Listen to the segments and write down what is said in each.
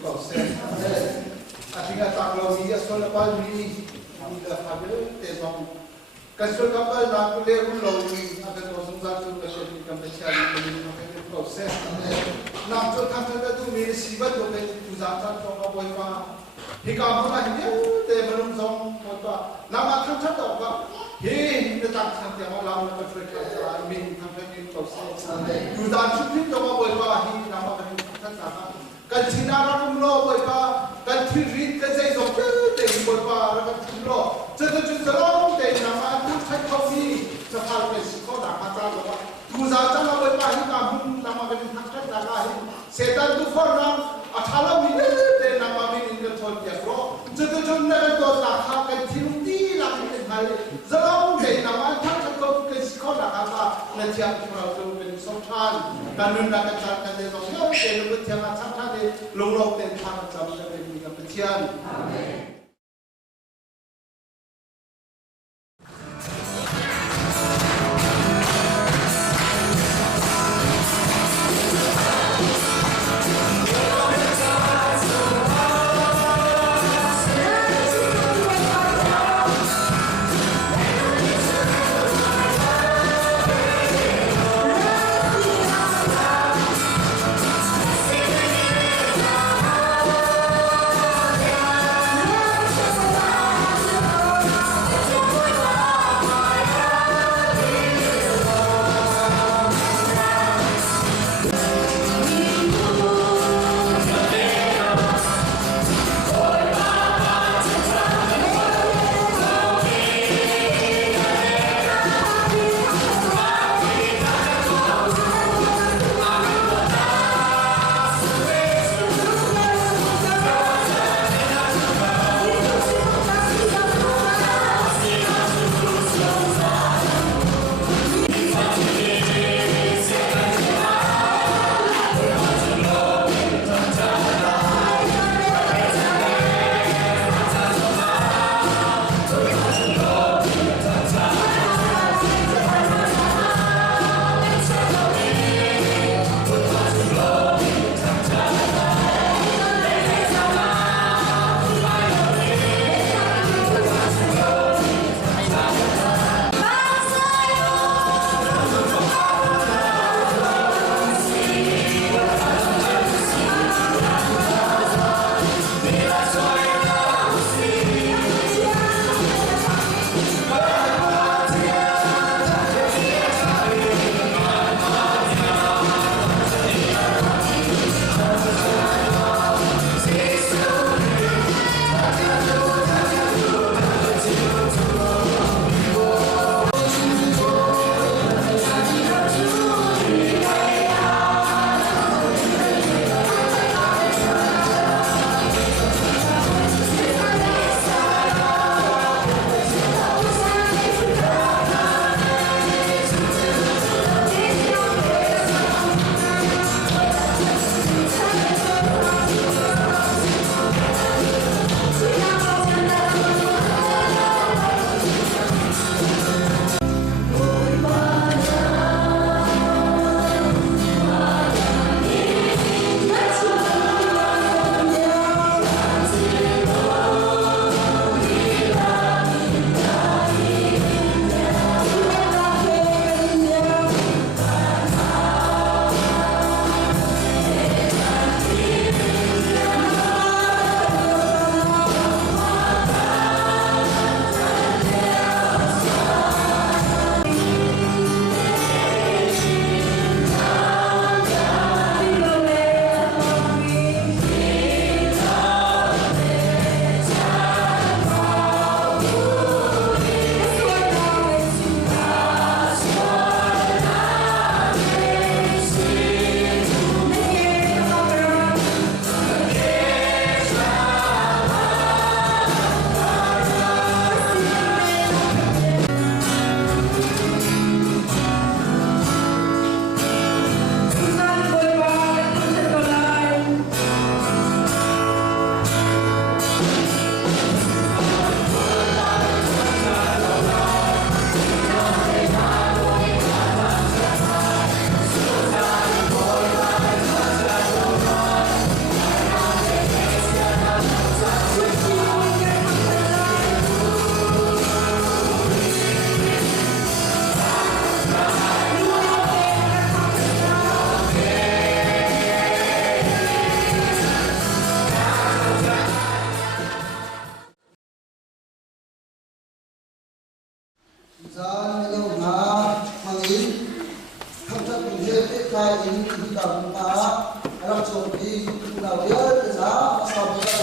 process. I think I talk about media so about really the fabulous there's one control couple not to live lowly other persons are to the competition process. Now to come to me see what to be to that from a boy he come from here they will some what now I can't talk about he the tax and the allow the Africa mean company process to that to the boy he nowกันชินารานุโลไปป่ะกันที่รีดกันใจสมบูรณ์เต็มบทบาทแล้วกันที่โลจะจะร้องเต็มนามาทุกท่านเขามีจะพาไปสิเขาด่ามาจ้าบอกว่าดูซาจ้ามาไปป่ะที่ตามหุ่นนามาเป็นทักษะด่าได้เสร็จแล้วทุกคนนั้นอาชาลมีเต็มนามาเป็นอินเตอร์ทอนเดียร์โรจะจนนั่นตัวด่าเขากันที่รุ่งที่หลังเป็นไงจะร้องเต็มนามาทักษะเขาเป็นสิเขาด่าเขาในเทียมที่เราจะเป็นสมชานการเงินการจัดการเงินสมชานเป็นเทียมมาชัดชัดเลยลงโลกเป็นทางจำจะเป็นมีกับเทียน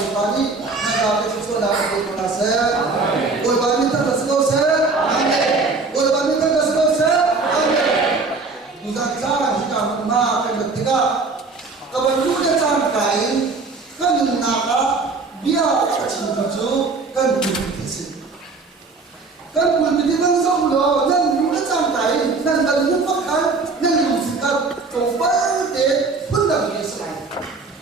Oi Bani, Nagame Susola Abdul Se. Oi Bani Takasgo Se. Amen. Oi Bani Takasgo Se. Amen. Bukan cara kita rumah ketika kabarnya jangan kain kan naga biar kecil kecil kan begitu kan begitu kan semua dan juga jangan kain dan kalau pakai dan musikat coba deh pun dah biasa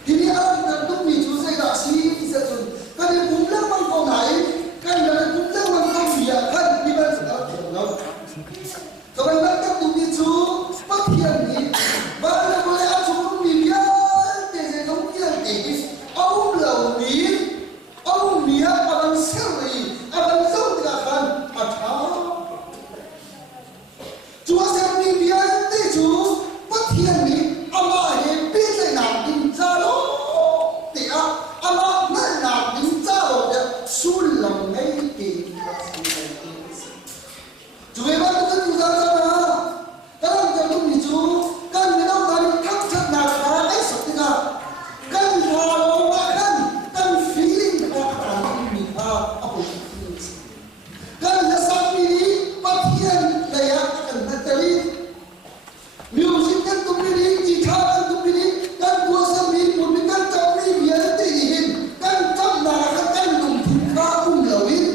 ini orang tentu micu saya sih bisa tu kan pulang mangkau naik kan dari pulang mangkau biar kan biar sedap terlalu kalau nak tu micu pakai ni baru boleh acung biar Ông Mía abang seri, abang zong terakan atau Chúa xem đi bia tê chú bất thiên đi, ama he biết lại nạp đinh ra đó, thì ama ngay nạp đinh ra đó để su lòng ngay thì chú em ăn cái chú ra ra các anh cho tôi đi chú, các anh đâu mà đi cắt chất nào cả ấy sắp đi ra, các anh hòa lo quá kan feeling ka ni apa kan nasab ini patian daya kan natali music kan tumiri guitar kan tumiri kan kuasa mi pun kan tapi biar tihin kan tam na kan dum thika lawin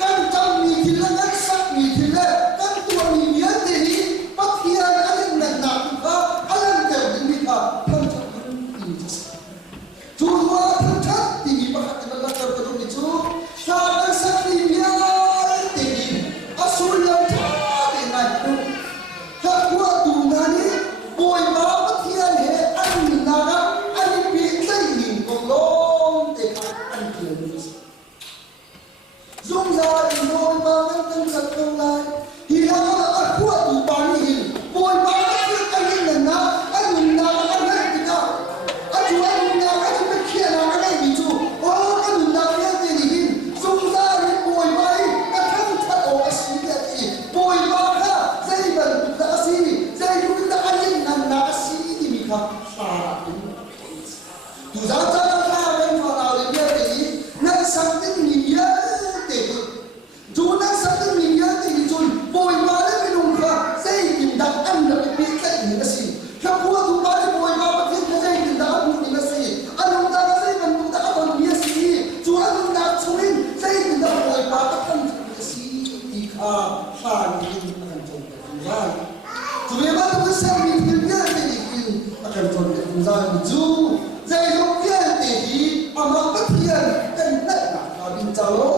kan tam mi thilangan sak mi thila kan tua mi biar tihin patian alin na ka alan ka ni ka kan ini Tuhan tinggi pakat dalam terkadang itu sangat sakti biar tinggi asul yang tak naik tak kuat Tuhan ni boy bapak tian he an naga an pintai ni kolong tekan an kianis zong zai boy bapak tan sakong lai hilang aku Tuhan ni boy bapak tian an naga an naga kita ajuan naga kian naga ni tu oh kan naga ni ni zong zai ni boy bai kan tak oh asli ni boy bapak zai ban tak asli zai tu tak ayin nan naga asli ni mika sarap tu zata ka ben fara le ni nan sakti ni dia te tu nan sakti ni dia te tu boy bai ni nung ka zai tin dak an da pe kai ni asli ka buat tu bai boy bapak tin zai tin dak an ni asli anong da zai ban tu dak an ni asli tu anong da chuin zai tin dak boy bapak kan asli di ka sa ni kan tu zai tu memang tu sa ni dia te ni akan tu zai tu zai lo dia te hi ama patian kan nak ka bin calo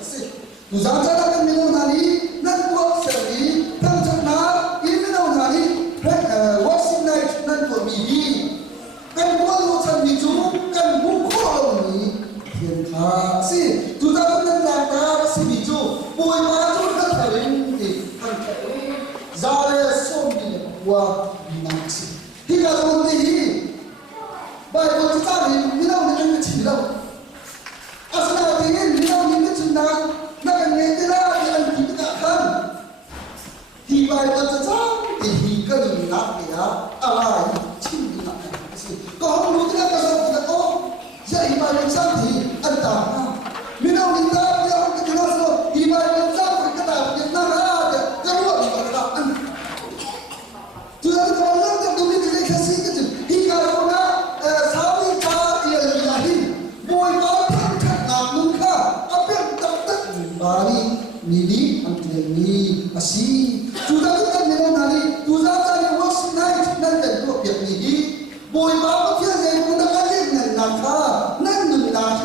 asli tu zai kan ni nani nan buat seri kan cakna ini nani washing night nan tu mi kan buat lo san ni tu kan buku ni thiên tha si tu ta kan nak ta si ni tu boy ma tu kan tarin ni kan zare som ni wa binaksi hi ka lo ni hi bai ko ta ni lo ni kan chi lo asna ti ni lo ni kan na na kan ne ti la ni an ki ta kan hi bai ko ta ti hi ka ni na ya ala chi ni na có khôngรู้ที่นั่นก็สอนแต่โอ้ยอีบายเป็นช่างที่อันตาไม่เอาลินดาไม่เอาที่นั่นสอนอีบายเป็นช่างเป็นกระดาษเป็นหน้าเด็กจะรู้ว่าอีกระดาษอันจุดนั้นตอนนั้นจะดูนี่จะได้แค่สิ่งกันจุดอีกการคนนั้นสามีตาเอียร์ยาหินบอยบ้าทั้งขัดน้ำนุ่งข้าอาเป็นตับตัดบาลีนี่อันเดียนี่อาชีจุดนั้นก็เป็นอย่างนั้นนี่จุดนั้นจะเรียกว่าสิ่งนั้นนั่นเป็นตัวเปรียบนี่boy bapak dia saya pun nak kaji dengan nakha, nan dun nak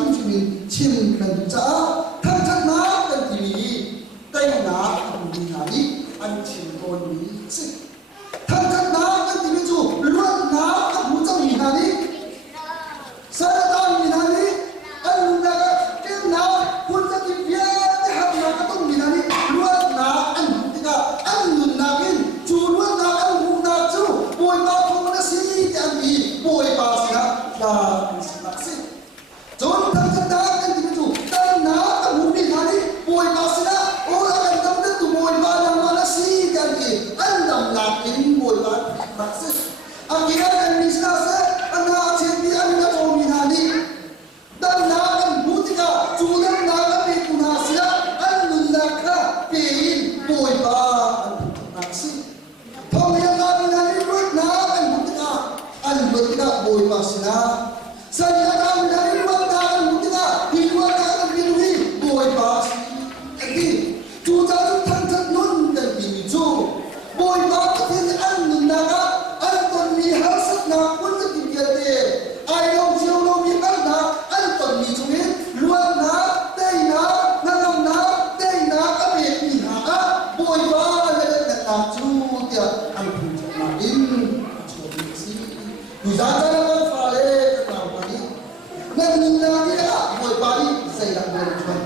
Nang nang ila boy bali say la boy chuan.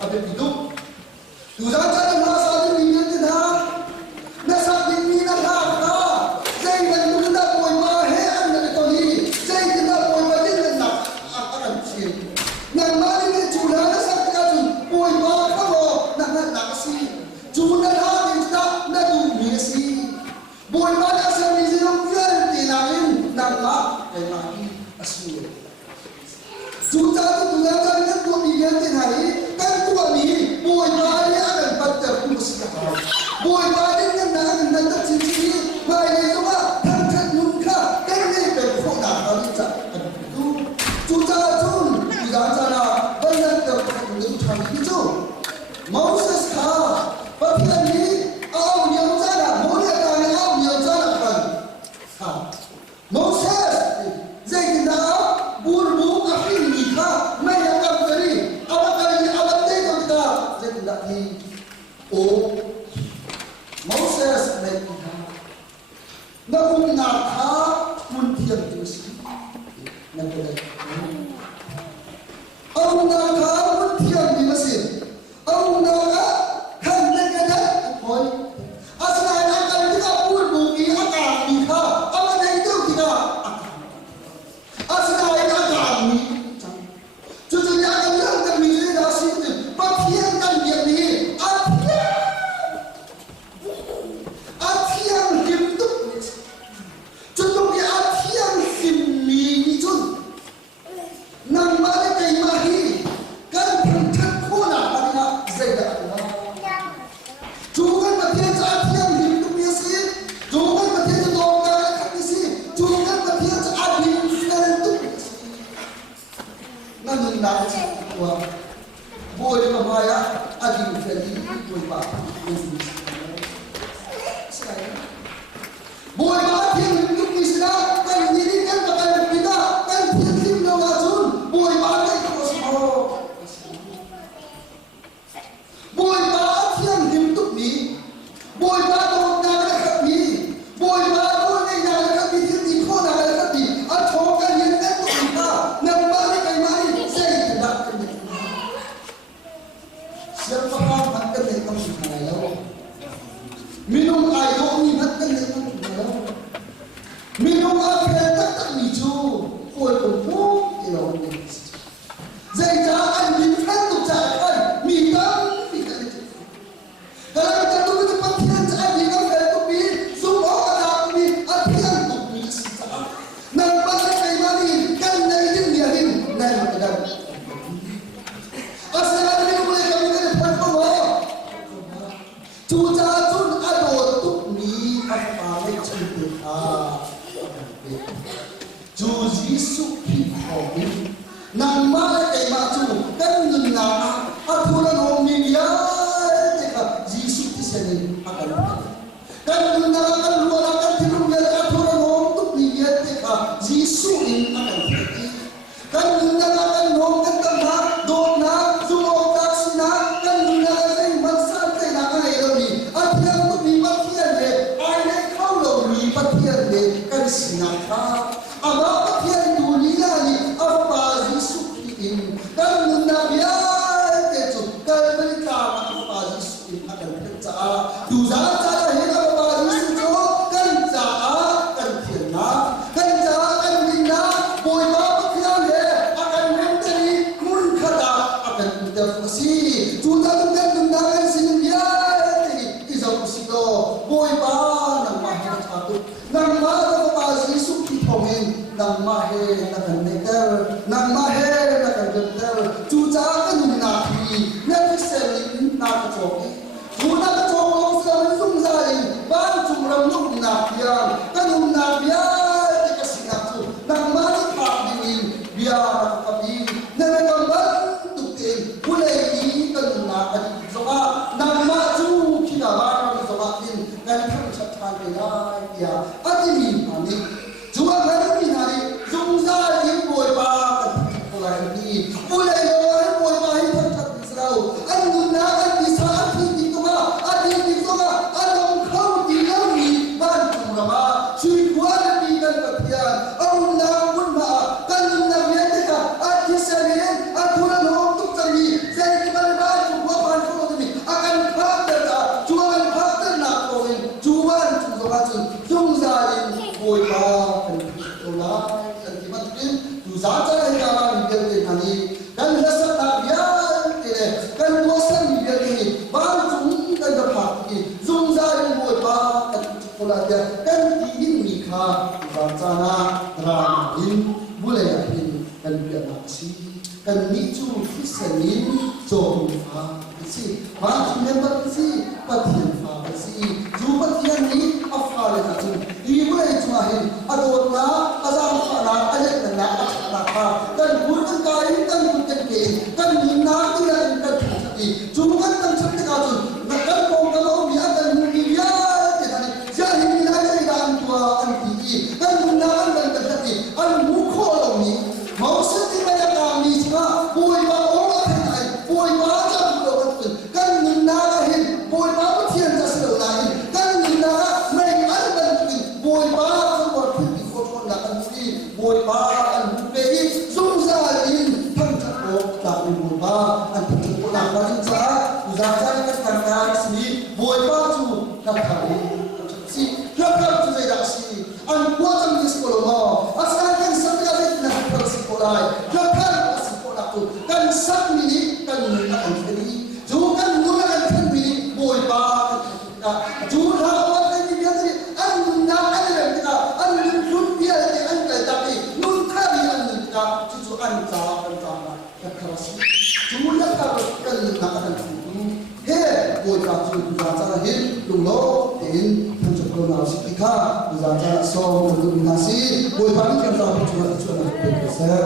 Abe pidu. Tu za cha na sa ni ni ni na. Na sa ni na ha ka. Say nang tu na boy ma he an na to ni. Say tu na boy ma din na akan chi. Nang ma ni chu na sa ka chu boy ma ka lo na si. Chu na ha ni ta na tu ni si. Boy ma na sa ni zero yan ti na in nang ma kai ma ki asu. Chúng ta cũng từng làm ra những cuộc đi đến thế này, các cuộc đi bồi ba nhá cần bắt đầu cũng có sự khác. Bồi ba đến nhân đã cần đặt tất chính trị, bài này chúng ta thăng chất luôn khác, cái này phải khổ đảng và đi chặt. Chúng ta chung thì đã ra là vẫn đang được những thằng đi chung. Moses khá và thiên lý ao nhiều ra là mỗi người ta này ao nhiều ra là phần. Moses dây thì đã buồn buồn cái phim gì khác mấy nhà cầm cái gì awak đây còn ta dây thì đã thì ô Moses này thì nó cũng là khá buồn thiệt điều gì nên cái này ông là khá buồn thiệt gì mà xin ông là khăn lên cái đấy thôi asal nak kalau kita buồn buồn gì akan gì khác awak đây itu kita asal akan ni cucunya akan yang termilih dari situ bagian kan dia ni atiang hidup cucunya atiang himmi cun nang mana kai mahi kan pentat kona pada zaida cuman bagian atiang hidup ni sih cuman bagian dongga kan sih cuman bagian adil itu namun nak tua boy mamaya adi feli boy pa boy ba thiên lúc ni sila kan diri kan pakai kita kan thiên no wajun boy ba kai ko smo boy ba thiên hidup ni boy ba do na ka ni boy ba do na ka ni thiên ni ko na ka ni a tho ka ni na to ka na ba ni kai mai sei da ka ni siapa kan makan ni kamu sekarang ya minum air ni makan ni kamu sekarang minum air tak hijau koi kupu ilo ni zai jangan dimakan tu jangan minum minum kalau kita tu cepat kita jangan minum tu pi semua ada pi atian tu pi nampak kai mani kan dari dia ni nai kadang asal ni boleh kami kena perform cuca cun ado tu ni apa ni cantik Juzi suki hobi nama kai maju kan nuna aturan hobi dia teka Yesus di sini akan kan nuna kan luar akan tiru dia aturan hobi dia teka Yesus ini akan kan nuna kan nom kan tambah dona sumo taksina kan nuna sai masan sai nak ai ni atian tu ni patian de ai ne kau lo ni patian de kan sinaka ama patian dunia ni apa Yesus ini kan nuna biar tu kan mereka apa Yesus ini akan kerja tu saja hina apa Yesus tu kan jaa kan tiana kan jaa kan dina boy ba patian de akan menteri mun kata akan intervasi tu dah kan nuna kan sini biar ini izau sito boy ba nang mahir satu nang mahir apa Yesus pongin nang mahe nakan neter nang mahe nakan neter cuca kan nabi nabi selin nak coki guna cokong selesung salin ban cumram nuk nabian kan nabian dikasih nafsu nang mari pak dingin biar kapi nang kamban tukin boleh ini kan nabi soka nang maju kita barang sokain kan percatakan dia adimi ani jual hari hari zungza boy ba boleh ni boleh boy ba itu tak serau anuna kan bisa hati itu mah adi itu mah adong kau dia ni ban kurama sui kuat ni kan ketian anuna pun mah kan nabi kita biar nak si kan ni tu Kristianin jom fa si macam member si patian fa si tu patian ni afal le tu ibu itu ahir adorna azam fa na ajak na na kan bukan kain kan bukan ke kan nina tidak kan tapi cuma kan sampai kau nak kan kalau dia kan dia jadi ni ada yang tua anti kan nina kan tapi al mukholong ni mau sedih banyak kami juga boy ba orang lain boy ba jam betul kan nina lahir boy ba tian jasel lain kan nina mereka ada boy ba buat pergi foto nak anti boy ba anti Zumzalin pangkatlo dahil mo ba ang pagkakot ng malinsa usasan ng kankan si boy ba tu nakari si kakap tu saya si ang buatan di sekolah mo asal kan sabit na persekolai kakap sekolah tu kan sak minit kan ang kiri jukan mula kan minit boy ba juha apa yang dia tadi ang nak ada kita ang lumpia ang tapi cucu anta kerasi cuma tak kan he boy kacu jalan hil dulu tin pencukup nasi kita jalan so nasi boy balik kan tak cuma besar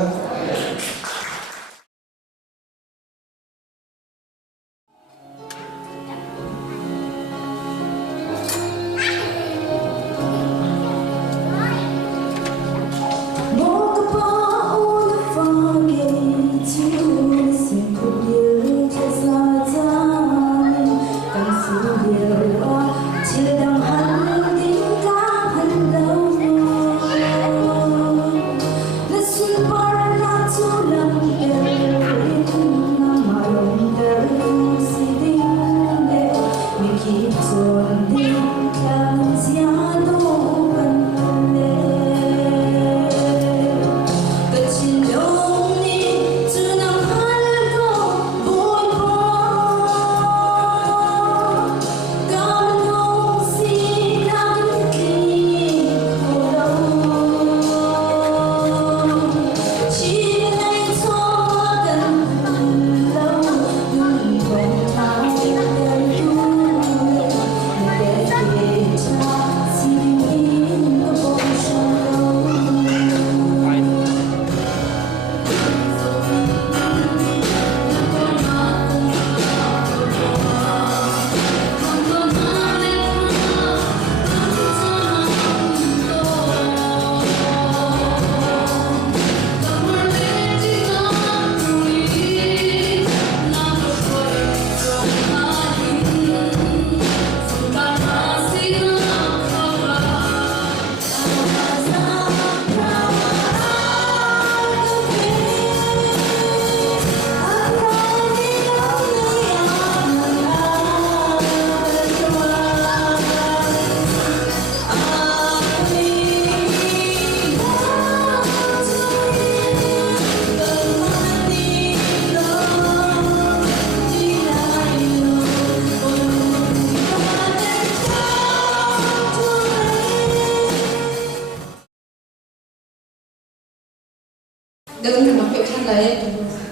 đừng thằng mặc thân đấy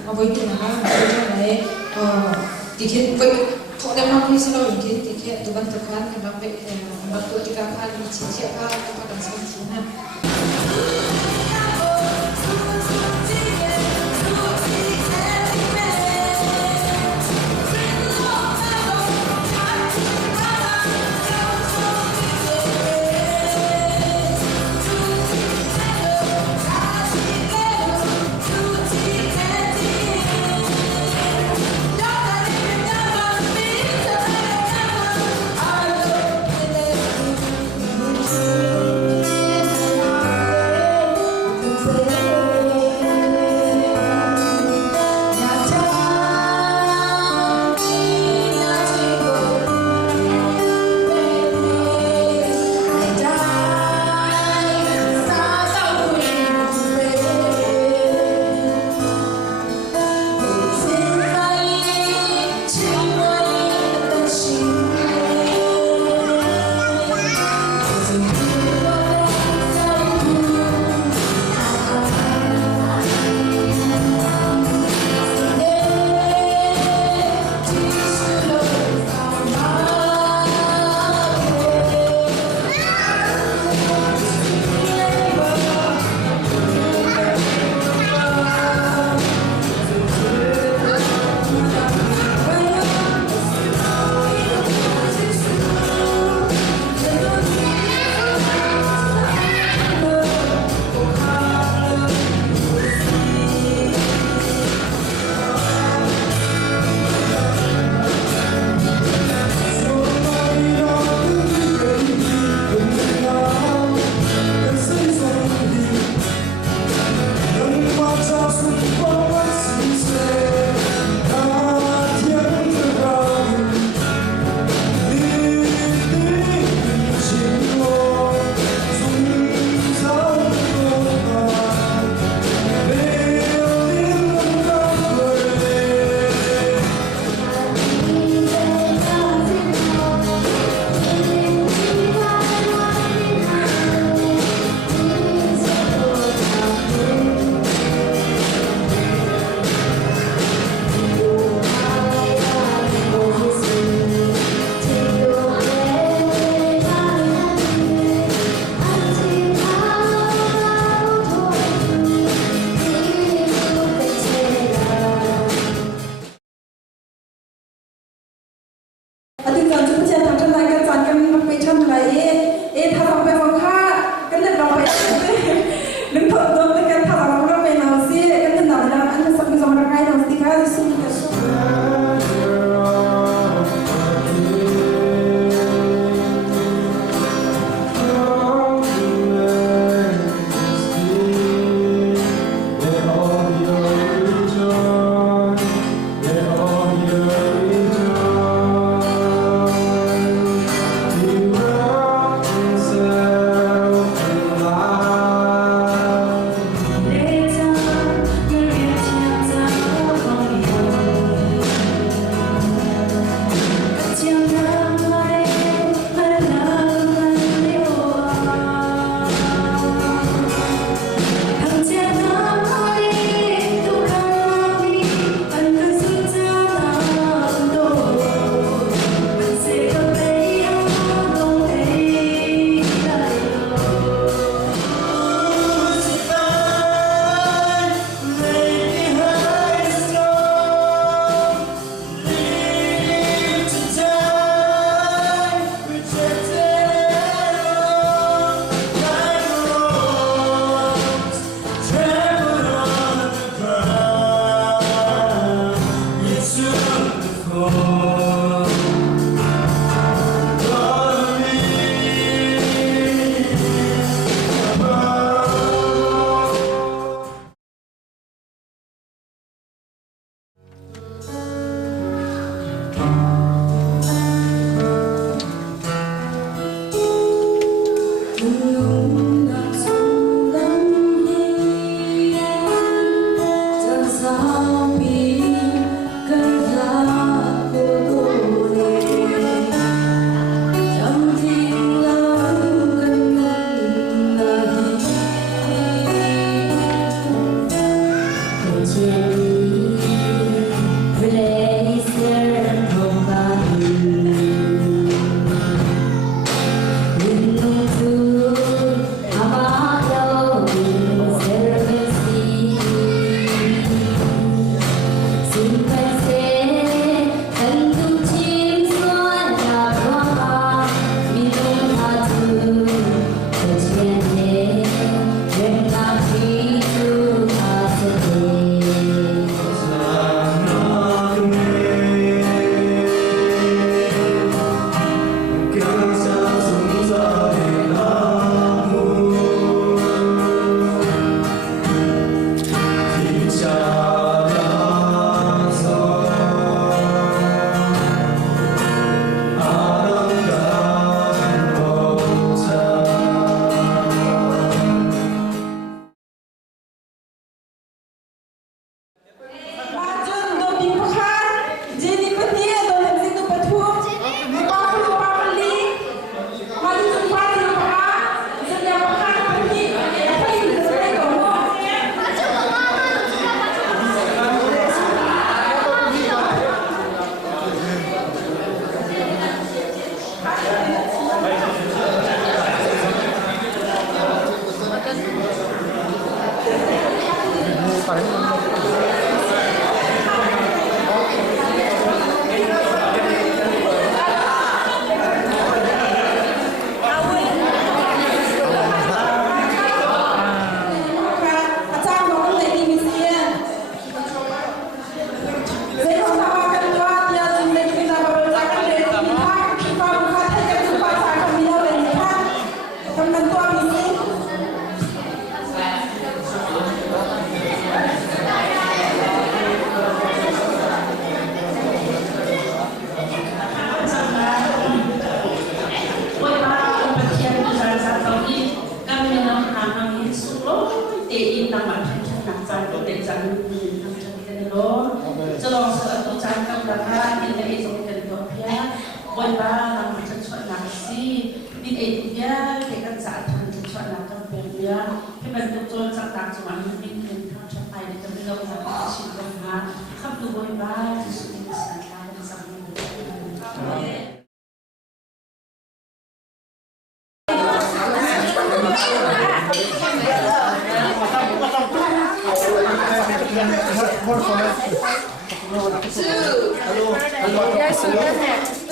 với thì là thân đấy thì hiện vậy họ đang mang đi sau đó thì hiện từ ban thực hành thằng mặc vậy mặc tuổi thì các bạn thì chỉ sẽ các bạn đang sống chín ha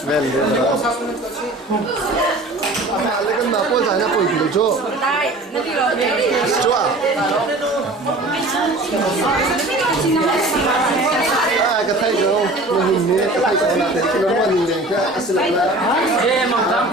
Väldigt bra. Alla kan na po sana po ito. Dai, Chua. Cái thay rồi, mình nhìn cái thay rồi là để cho nó nhìn này cái asal là. Mang dam.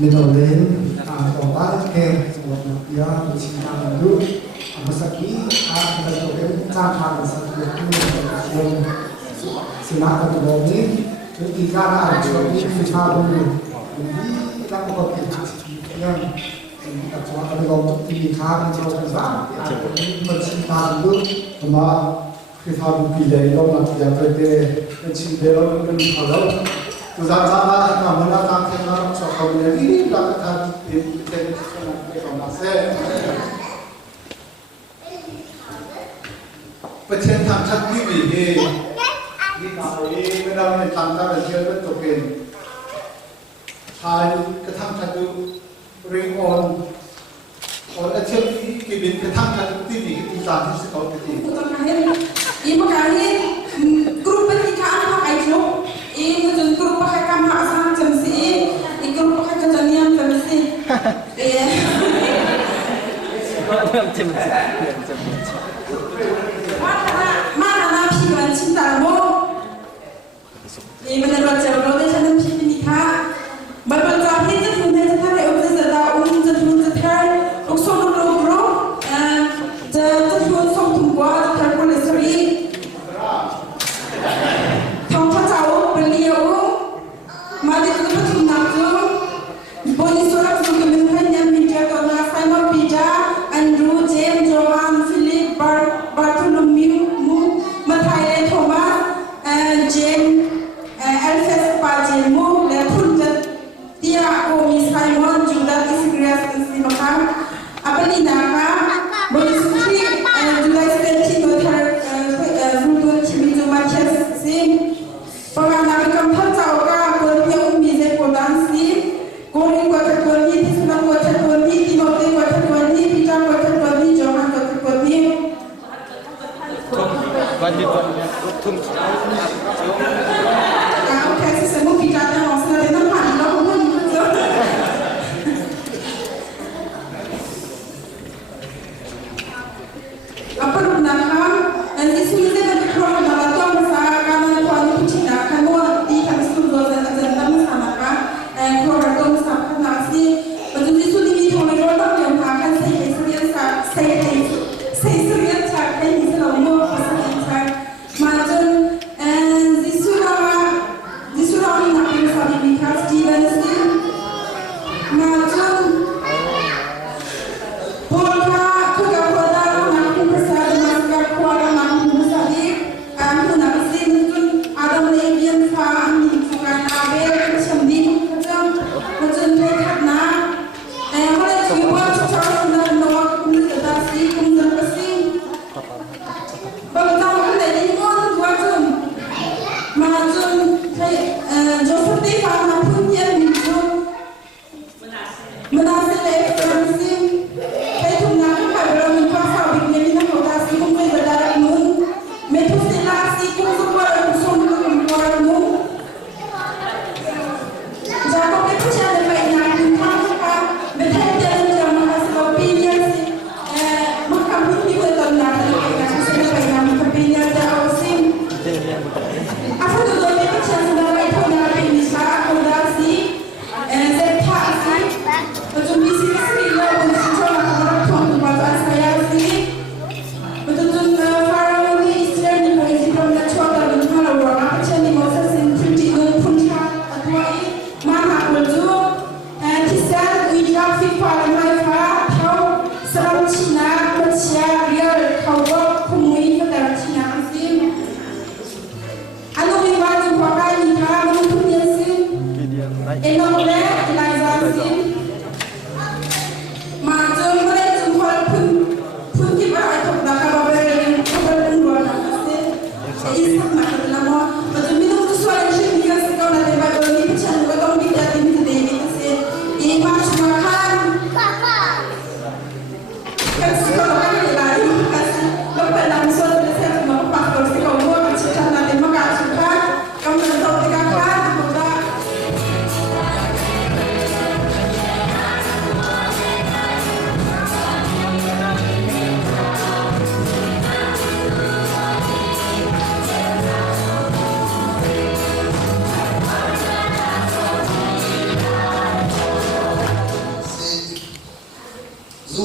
Minolin total ke sebuah dia bercinta dulu masaki kita token cakap satu yang silakan dibagi ketika ada seperti kita dulu jadi kita pakai yang cuma ada lompat di kaki jauh besar bercinta dulu sama kita pilih lompat yang berbeda cinta dengan kalau Tuzak-tuzak kita menatang tengah cakap ini belakang di televisi Pecinta cantik ini, ini menamai tangga raja bertoken. Hai ketang satu ring on aja kibin ketang satu TV di sana sekolah itu. Ibu kalian grup pernikahan pakai itu. Ini tuh grup pakai kamar asal jemsi, ini grup pakai kejadian jemsi. Mana nabi dan cintamu? Ini menurut jawab dari sana mesti nikah. Berbeda itu punya cara untuk sedar untuk sedar untuk solo jadi untuk tunggu terkulesri. Mari kita berjumpa Boni surat dokumen yang dijaga Simon Peter, Andrew, James, Johan, Philip, Bartholomew, Matthias, Thomas, James, Alphaeus, Pajemu, Lepunjat, Tiago, Simon, Judas, Isgrias, dan Simakam. Apalagi Boni Sutri, Judas, Timothar, Rudolf, Chimizu, Matthias, Sim, Penganak Kampar, Gori kota Gori, Tisman kota Gori, Timothy kota Gori, Peter kota Gori, Johan kota Gori. Oke, semua Peter dan Oscar itu mana pun. Apa nama? Nanti sulit ada keluar dalam tuan besar karena tuan itu Cina. Kamu di kami studio dan agenda bersama kan. Keluar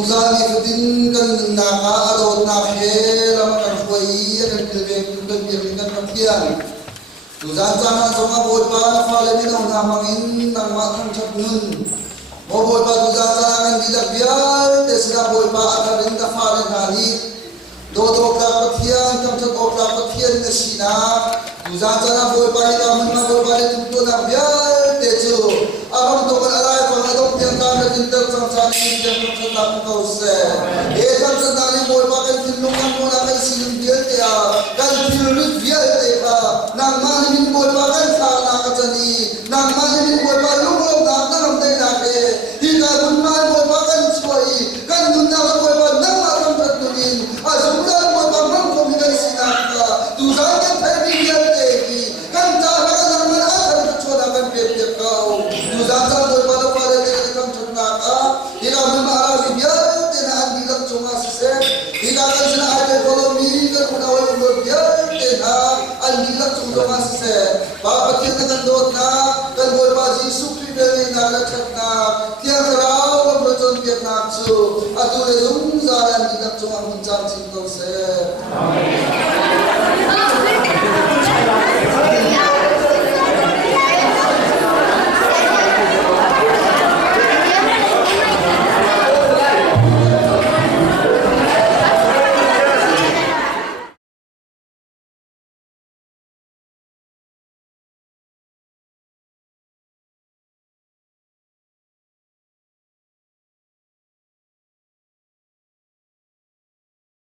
Tuzani kutin kan naka adot na hela kan koi kan kilbe kan biang kan katian. Tuzan sana sama boy pa na fale ni na mangin nang matang chatnun. Mo boy pa tuzan sana kan dilagbial tesna boy pa akarin da fale nali. Do ka katian tam chat ka katian na sina. Tuzan sana boy pa ni kaman na boy pa ni tuto na bial teju. Abang to kan alai pa adok tiang ka na tindak sang ni jam tak kau se. Ekam sedari boy pakai tindukan bola kai silim dia dia kan tilut dia dia nang mani boy pakai sana kacani nang mani boy pakai lulung dah dalam day nake hingga bunman boy pakai suai kan dunia boy pakai nang alam tertunin asumlah boy pakai komikai sinaka tu sangat heavy dia dia kan cara nang mana ada kecuali kan pihak kau tu sangat boy pakai pada dia kan cernaka hingga memahami dia cuma sesat, jika kerana ada ekonomi kan menawar berbiar, tenang, anjinglah cuma sesat. Bapa kita kan dotna, kan boleh bazi supi dari naga cakna, tiang terau berjun tiang naksu, atu rezum zaran jika cuma mencari cinta se.